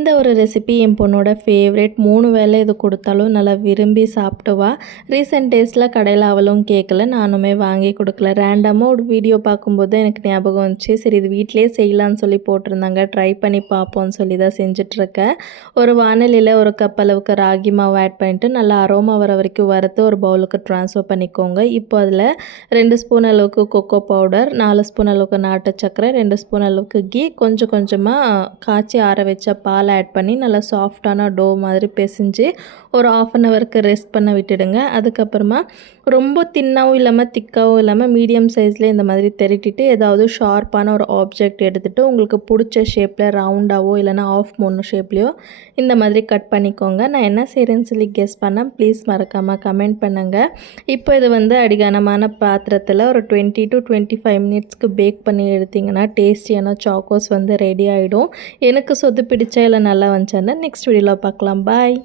இந்த ஒரு ரெசிபி என் பொண்ணோட ஃபேவரட். 3 வேளை இது கொடுத்தாலும் நல்லா விரும்பி சாப்பிடுவா. ரீசெண்ட் டேஸில் கடையில் அவளும் கேட்கல, நானுமே வாங்கி கொடுக்கல. ரேண்டமாக ஒரு வீடியோ பார்க்கும்போது எனக்கு ஞாபகம் வந்துச்சு, சரி இது வீட்டிலே செய்யலான்னு சொல்லி போட்டிருந்தாங்க, ட்ரை பண்ணி பார்ப்போம்னு சொல்லி தான் செஞ்சிட்ருக்கேன். ஒரு வானிலையில் ஒரு கப் அளவுக்கு ராகி மாவு ஆட் பண்ணிவிட்டு நல்லா அரோமா வர வரைக்கும் வறுத்து ஒரு பவுலுக்கு ட்ரான்ஸ்ஃபர் பண்ணிக்கோங்க. இப்போ அதில் 2 ஸ்பூன் அளவுக்கு கொக்கோ பவுடர், 4 ஸ்பூன் அளவுக்கு நாட்டு சர்க்கரை, 2 ஸ்பூன் அளவுக்கு கீ, கொஞ்சம் கொஞ்சமாக காய்ச்சி ஆற வச்ச பால் ஆட் பண்ணி நல்லா சாஃப்டான டோ மாதிரி பிசைஞ்சு ஒரு 1/2 அன் ஹவருக்கு ரெஸ்ட் பண்ண விட்டுடுங்க. அதுக்கப்புறமா ரொம்ப தின்னாகவும் இல்லாமல் திக்காகவும் இல்லாமல் மீடியம் சைஸில் இந்த மாதிரி திரட்டிட்டு ஏதாவது ஷார்ப்பான ஒரு ஆப்ஜெக்ட் எடுத்துகிட்டு உங்களுக்கு பிடிச்ச ஷேப்பில் ரவுண்டாவோ இல்லைனா ஆஃப் மூன் ஷேப்லேயோ இந்த மாதிரி கட் பண்ணிக்கோங்க. நான் என்ன செய்கிறேன்னு சொல்லி கெஸ் பண்ணேன், ப்ளீஸ் மறக்காமல் கமெண்ட் பண்ணுங்கள். இப்போ இது அடிகனமான பாத்திரத்தில் ஒரு 20 to 25 மினிட்ஸ்க்கு பேக் பண்ணி எடுத்திங்கன்னா டேஸ்டியான சாக்கோஸ் ரெடி ஆகிடும். எனக்கு சொது பிடிச்ச இல்லை நல்லா வந்துச்சுன்னா நெக்ஸ்ட் வீடியோவில் பார்க்கலாம். பாய்.